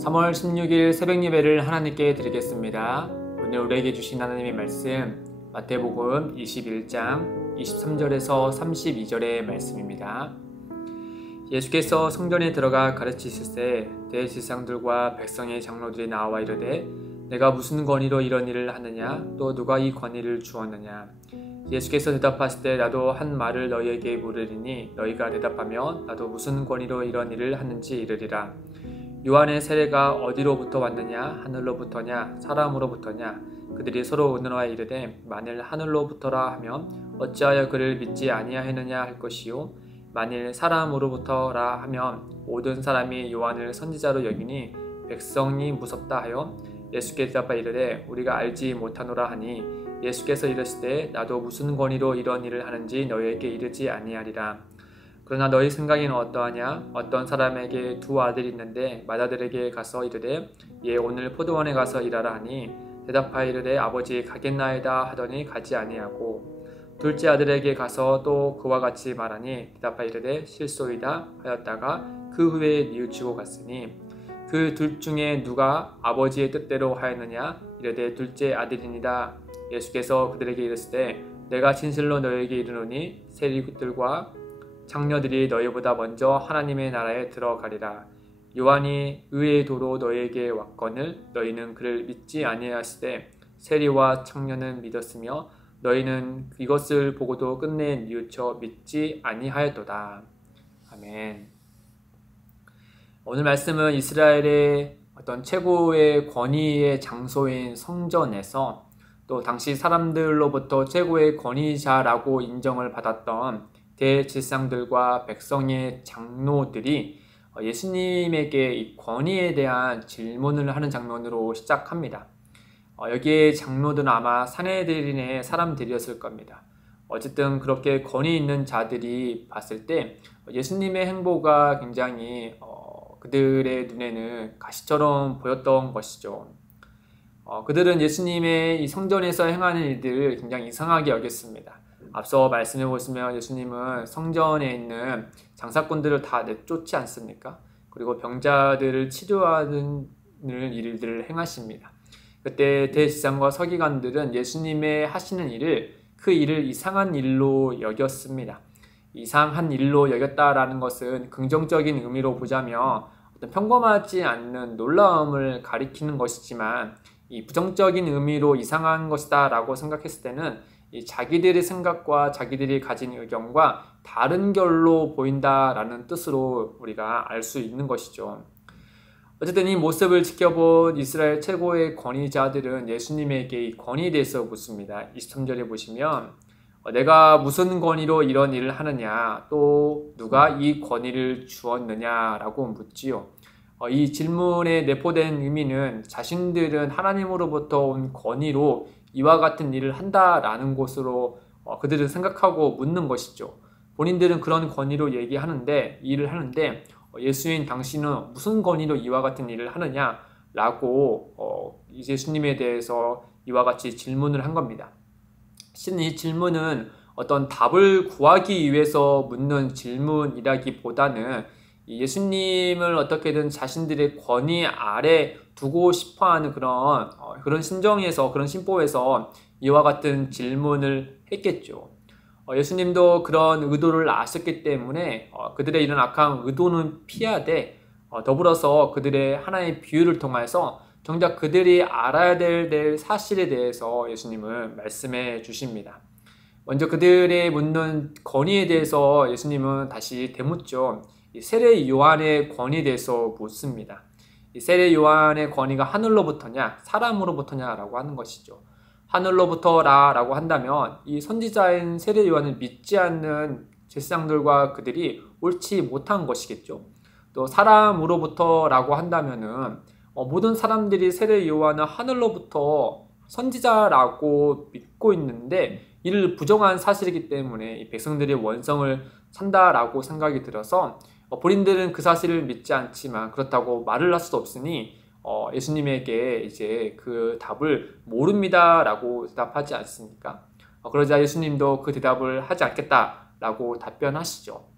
3월 16일 새벽 예배를 하나님께 드리겠습니다. 오늘 우리에게 주신 하나님의 말씀 마태복음 21장 23절에서 32절의 말씀입니다. 예수께서 성전에 들어가 가르치실 때 대제사장들과 백성의 장로들이 나와 이르되 내가 무슨 권위로 이런 일을 하느냐 또 누가 이 권위를 주었느냐. 예수께서 대답하실 때 나도 한 말을 너희에게 물으리니 너희가 대답하면 나도 무슨 권위로 이런 일을 하는지 이르리라. 요한의 세례가 어디로부터 왔느냐 하늘로부터냐 사람으로부터냐. 그들이 서로 의논하여 이르되 만일 하늘로부터라 하면 어찌하여 그를 믿지 아니하였느냐 할 것이요 만일 사람으로부터라 하면 모든 사람이 요한을 선지자로 여기니 백성이 무섭다 하여 예수께 대답하여 이르되 우리가 알지 못하노라 하니 예수께서 이르시되 나도 무슨 권위로 이런 일을 하는지 너희에게 이르지 아니하리라. 그러나 너희 생각에는 어떠하냐? 어떤 사람에게 두 아들이 있는데 맏아들에게 가서 이르되 얘 오늘 포도원에 가서 일하라 하니 대답하여 이르되 아버지 가겠나이다 하더니 가지 아니하고 둘째 아들에게 가서 또 그와 같이 말하니 대답하여 이르되 실소이다 하였다가 그 후에 뉘우치고 갔으니 그 둘 중에 누가 아버지의 뜻대로 하였느냐? 이르되 둘째 아들이니라. 예수께서 그들에게 이르시되 내가 진실로 너희에게 이르노니 세리들과 장녀들이 너희보다 먼저 하나님의 나라에 들어가리라. 요한이 의의 도로 너희에게 왔거늘 너희는 그를 믿지 아니하시되 세리와 장녀는 믿었으며 너희는 이것을 보고도 끝내 뉘우쳐 믿지 아니하였도다. 아멘. 오늘 말씀은 이스라엘의 어떤 최고의 권위의 장소인 성전에서 또 당시 사람들로부터 최고의 권위자라고 인정을 받았던 대제사장들과 백성의 장로들이 예수님에게 이 권위에 대한 질문을 하는 장면으로 시작합니다. 여기에 장로들은 아마 사내들인의 사람들이었을 겁니다. 어쨌든 그렇게 권위 있는 자들이 봤을 때 예수님의 행보가 굉장히 그들의 눈에는 가시처럼 보였던 것이죠. 그들은 예수님의 이 성전에서 행하는 일들을 굉장히 이상하게 여겼습니다. 앞서 말씀해 보시면 예수님은 성전에 있는 장사꾼들을 다 내쫓지 않습니까? 그리고 병자들을 치료하는 일들을 행하십니다. 그때 대제사장과 서기관들은 예수님의 하시는 일을 그 일을 이상한 일로 여겼습니다. 이상한 일로 여겼다라는 것은 긍정적인 의미로 보자면 어떤 평범하지 않는 놀라움을 가리키는 것이지만 이 부정적인 의미로 이상한 것이다 라고 생각했을 때는 이 자기들의 생각과 자기들이 가진 의견과 다른 결로 보인다라는 뜻으로 우리가 알 수 있는 것이죠. 어쨌든 이 모습을 지켜본 이스라엘 최고의 권위자들은 예수님에게 이 권위에 대해서 묻습니다. 23절에 보시면 내가 무슨 권위로 이런 일을 하느냐 또 누가 이 권위를 주었느냐라고 묻지요. 이 질문에 내포된 의미는 자신들은 하나님으로부터 온 권위로 이와 같은 일을 한다라는 것으로 그들은 생각하고 묻는 것이죠. 본인들은 그런 권위로 일을 하는데 예수인 당신은 무슨 권위로 이와 같은 일을 하느냐라고 예수님에 대해서 이와 같이 질문을 한 겁니다. 실은 이 질문은 어떤 답을 구하기 위해서 묻는 질문이라기보다는 예수님을 어떻게든 자신들의 권위 아래 두고 싶어하는 그런 심정에서 그런 심보에서 이와 같은 질문을 했겠죠. 예수님도 그런 의도를 아셨기 때문에 그들의 이런 악한 의도는 피하되 더불어서 그들의 하나의 비유를 통해서 정작 그들이 알아야 될 사실에 대해서 예수님은 말씀해 주십니다. 먼저 그들의 묻는 권위에 대해서 예수님은 다시 되묻죠. 이 세례 요한의 권위에 대해서 묻습니다. 이 세례 요한의 권위가 하늘로부터냐 사람으로부터냐라고 하는 것이죠. 하늘로부터라고 한다면 이 선지자인 세례 요한을 믿지 않는 제사장들과 그들이 옳지 못한 것이겠죠. 또 사람으로부터라고 한다면은 모든 사람들이 세례 요한은 하늘로부터 선지자라고 믿고 있는데 이를 부정한 사실이기 때문에 이 백성들의 원성을 산다라고 생각이 들어서 본인들은 그 사실을 믿지 않지만 그렇다고 말을 할 수도 없으니 예수님에게 이제 그 답을 모릅니다라고 대답하지 않습니까? 그러자 예수님도 그 대답을 하지 않겠다라고 답변하시죠.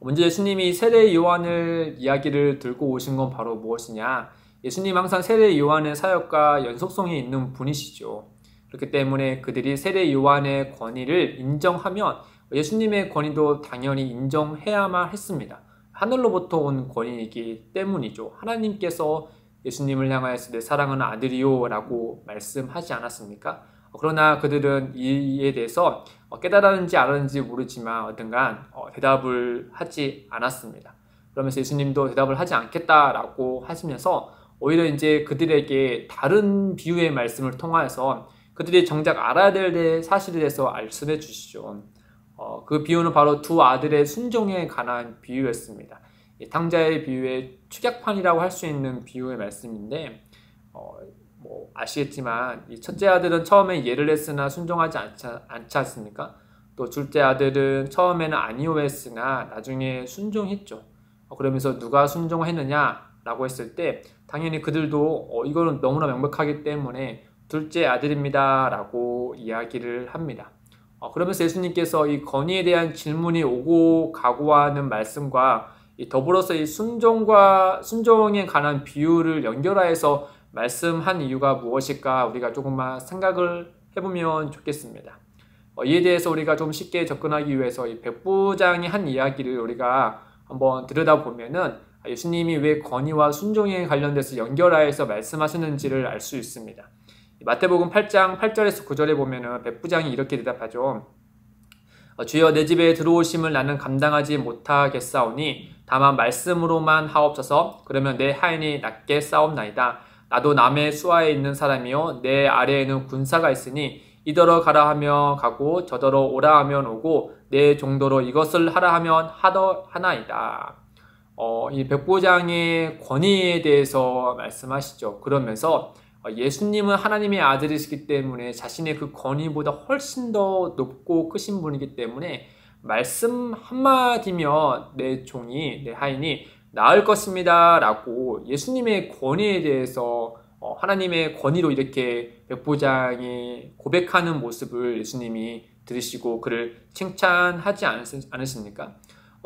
먼저 예수님이 세례 요한을 이야기를 들고 오신 건 바로 무엇이냐? 예수님 항상 세례 요한의 사역과 연속성이 있는 분이시죠. 그렇기 때문에 그들이 세례 요한의 권위를 인정하면 예수님의 권위도 당연히 인정해야만 했습니다. 하늘로부터 온 권위이기 때문이죠. 하나님께서 예수님을 향하여서 내 사랑하는 아들이요 라고 말씀하지 않았습니까? 그러나 그들은 이에 대해서 깨달았는지 알았는지 모르지만 어떤간 대답을 하지 않았습니다. 그러면서 예수님도 대답을 하지 않겠다라고 하시면서 오히려 이제 그들에게 다른 비유의 말씀을 통하여서 그들이 정작 알아야 될 사실에 대해서 말씀해 주시죠. 그 비유는 바로 두 아들의 순종에 관한 비유였습니다. 탕자의 비유의 축약판이라고 할 수 있는 비유의 말씀인데 아시겠지만 이 첫째 아들은 처음에 예를 했으나 순종하지 않지 않습니까? 또 둘째 아들은 처음에는 아니오 했으나 나중에 순종했죠. 그러면서 누가 순종했느냐라고 했을 때 당연히 그들도 이거는 너무나 명백하기 때문에 둘째 아들입니다 라고 이야기를 합니다. 그러면서 예수님께서 이 건의에 대한 질문이 오고 가고 하는 말씀과 더불어서 이 순종에 관한 비유를 연결하여서 말씀한 이유가 무엇일까 우리가 조금만 생각을 해보면 좋겠습니다. 이에 대해서 우리가 좀 쉽게 접근하기 위해서 이 백부장이 한 이야기를 우리가 한번 들여다보면은 예수님이 왜 건의와 순종에 관련돼서 연결하여서 말씀하시는지를 알 수 있습니다. 마태복음 8장 8절에서 9절에 보면은 백부장이 이렇게 대답하죠. 주여 내 집에 들어오심을 나는 감당하지 못하겠사오니 다만 말씀으로만 하옵소서. 그러면 내 하인이 낫게 싸움나이다. 나도 남의 수하에 있는 사람이요 내 아래에는 군사가 있으니 이더러 가라 하면 가고 저더러 오라 하면 오고 내 정도로 이것을 하라 하면 하나이다. 이 백부장의 권위에 대해서 말씀하시죠. 그러면서 예수님은 하나님의 아들이시기 때문에 자신의 그 권위보다 훨씬 더 높고 크신 분이기 때문에 말씀 한마디면 내 종이 내 하인이 나을 것입니다 라고 예수님의 권위에 대해서 하나님의 권위로 이렇게 백부장이 고백하는 모습을 예수님이 들으시고 그를 칭찬하지 않으십니까?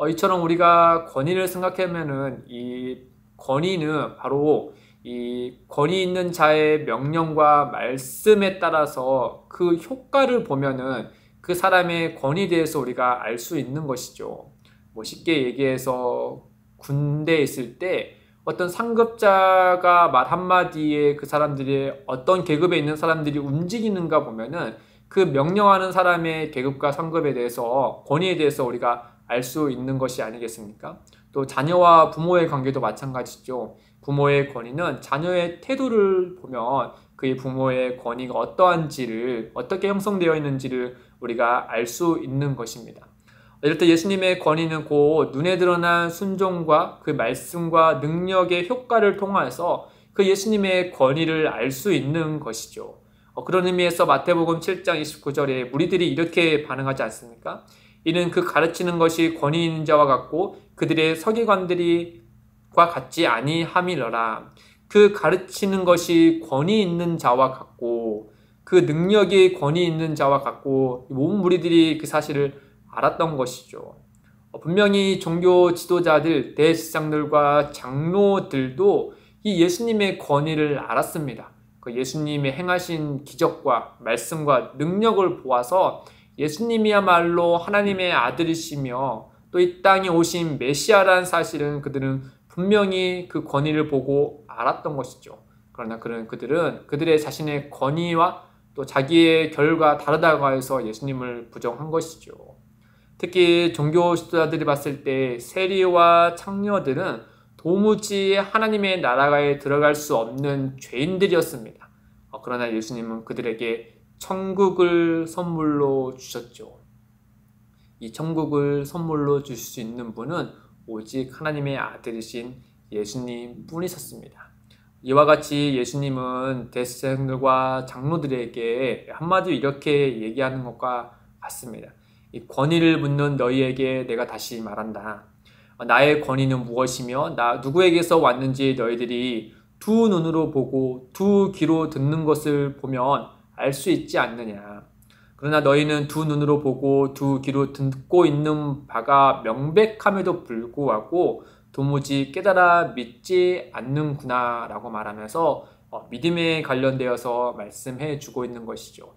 이처럼 우리가 권위를 생각하면은 이 권위는 바로 이 권위 있는 자의 명령과 말씀에 따라서 그 효과를 보면은 그 사람의 권위에 대해서 우리가 알 수 있는 것이죠. 쉽게 얘기해서 군대에 있을 때 어떤 상급자가 말 한마디에 그 사람들이 어떤 계급에 있는 사람들이 움직이는가 보면은 그 명령하는 사람의 계급과 상급에 대해서 권위에 대해서 우리가 알 수 있는 것이 아니겠습니까? 또 자녀와 부모의 관계도 마찬가지죠. 부모의 권위는 자녀의 태도를 보면 그의 부모의 권위가 어떠한지를 어떻게 형성되어 있는지를 우리가 알 수 있는 것입니다. 이럴 때 예수님의 권위는 곧 눈에 드러난 순종과 그 말씀과 능력의 효과를 통하여서 그 예수님의 권위를 알 수 있는 것이죠. 그런 의미에서 마태복음 7장 29절에 무리들이 이렇게 반응하지 않습니까? 이는 그 가르치는 것이 권위 있는 자와 같고 그들의 서기관들과 같지 아니함이러라. 그 가르치는 것이 권위 있는 자와 같고 그 능력이 권위 있는 자와 같고 모든 무리들이 그 사실을 알았던 것이죠. 분명히 종교 지도자들, 대제사장들과 장로들도 이 예수님의 권위를 알았습니다. 그 예수님의 행하신 기적과 말씀과 능력을 보아서 예수님이야말로 하나님의 아들이시며 또 이 땅에 오신 메시아라는 사실은 그들은 분명히 그 권위를 보고 알았던 것이죠. 그러나 그들은 그들의 자신의 권위와 또 자기의 결과 다르다고 해서 예수님을 부정한 것이죠. 특히 종교 지도자들이 봤을 때 세리와 창녀들은 도무지 하나님의 나라에 들어갈 수 없는 죄인들이었습니다. 그러나 예수님은 그들에게 천국을 선물로 주셨죠. 이 천국을 선물로 주실 수 있는 분은 오직 하나님의 아들이신 예수님 뿐이셨습니다. 이와 같이 예수님은 대제사장들과 장로들에게 한마디로 이렇게 얘기하는 것과 같습니다. 이 권위를 묻는 너희에게 내가 다시 말한다. 나의 권위는 무엇이며 나 누구에게서 왔는지 너희들이 두 눈으로 보고 두 귀로 듣는 것을 보면 알 수 있지 않느냐. 그러나 너희는 두 눈으로 보고 두 귀로 듣고 있는 바가 명백함에도 불구하고 도무지 깨달아 믿지 않는구나 라고 말하면서 믿음에 관련되어서 말씀해 주고 있는 것이죠.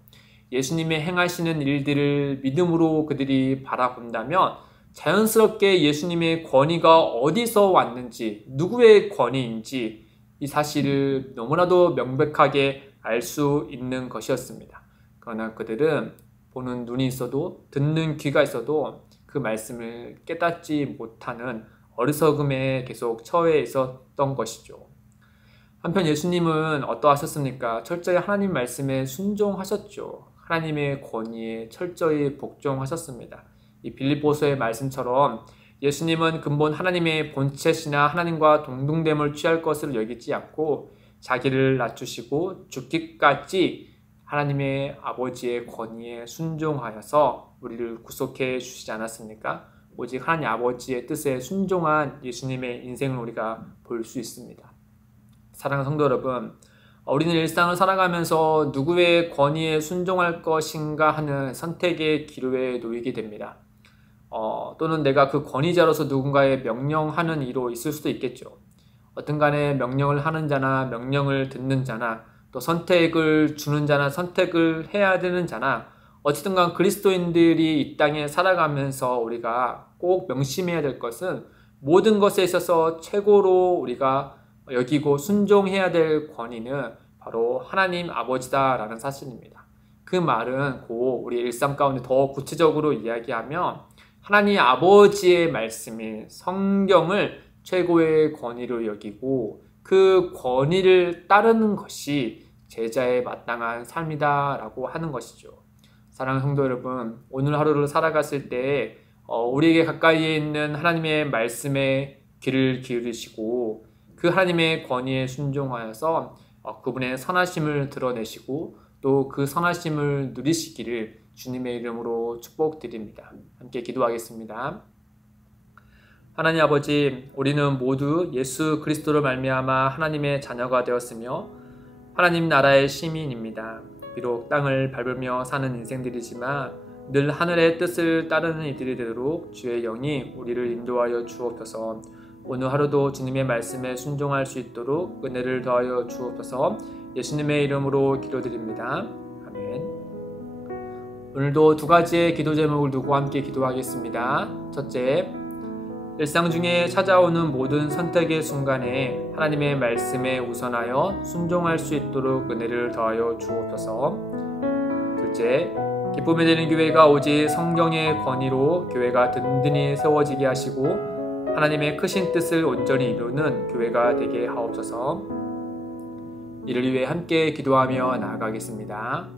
예수님의 행하시는 일들을 믿음으로 그들이 바라본다면 자연스럽게 예수님의 권위가 어디서 왔는지, 누구의 권위인지 이 사실을 너무나도 명백하게 알 수 있는 것이었습니다. 그러나 그들은 보는 눈이 있어도 듣는 귀가 있어도 그 말씀을 깨닫지 못하는 어리석음에 계속 처해 있었던 것이죠. 한편 예수님은 어떠하셨습니까? 철저히 하나님 말씀에 순종하셨죠. 하나님의 권위에 철저히 복종하셨습니다. 이 빌립보서의 말씀처럼 예수님은 근본 하나님의 본체시나 하나님과 동등됨을 취할 것을 여기지 않고 자기를 낮추시고 죽기까지 하나님의 아버지의 권위에 순종하여서 우리를 구속해 주시지 않았습니까? 오직 하나님 아버지의 뜻에 순종한 예수님의 인생을 우리가 볼 수 있습니다. 사랑하는 성도 여러분, 우리는 일상을 살아가면서 누구의 권위에 순종할 것인가 하는 선택의 기로에 놓이게 됩니다. 또는 내가 그 권위자로서 누군가의 명령하는 이로 있을 수도 있겠죠. 어떤 간에 명령을 하는 자나 명령을 듣는 자나 또 선택을 주는 자나 선택을 해야 되는 자나 어쨌든 간 그리스도인들이 이 땅에 살아가면서 우리가 꼭 명심해야 될 것은 모든 것에 있어서 최고로 우리가 여기고 순종해야 될 권위는 바로 하나님 아버지다라는 사실입니다. 그 말은 곧 우리 일상 가운데 더 구체적으로 이야기하면 하나님 아버지의 말씀인 성경을 최고의 권위로 여기고 그 권위를 따르는 것이 제자의 마땅한 삶이다라고 하는 것이죠. 사랑하는 성도 여러분, 오늘 하루를 살아갔을 때 우리에게 가까이에 있는 하나님의 말씀에 귀를 기울이시고 그 하나님의 권위에 순종하여서 그분의 선하심을 드러내시고 또 그 선하심을 누리시기를 주님의 이름으로 축복드립니다. 함께 기도하겠습니다. 하나님 아버지, 우리는 모두 예수 그리스도로 말미암아 하나님의 자녀가 되었으며 하나님 나라의 시민입니다. 비록 땅을 밟으며 사는 인생들이지만 늘 하늘의 뜻을 따르는 이들이 되도록 주의 영이 우리를 인도하여 주옵소서. 오늘 하루도 주님의 말씀에 순종할 수 있도록 은혜를 더하여 주옵소서. 예수님의 이름으로 기도드립니다. 아멘. 오늘도 두 가지의 기도 제목을 두고 함께 기도하겠습니다. 첫째, 일상 중에 찾아오는 모든 선택의 순간에 하나님의 말씀에 우선하여 순종할 수 있도록 은혜를 더하여 주옵소서. 둘째, 기쁨이 되는 교회가 오직 성경의 권위로 교회가 든든히 세워지게 하시고 하나님의 크신 뜻을 온전히 이루는 교회가 되게 하옵소서. 이를 위해 함께 기도하며 나아가겠습니다.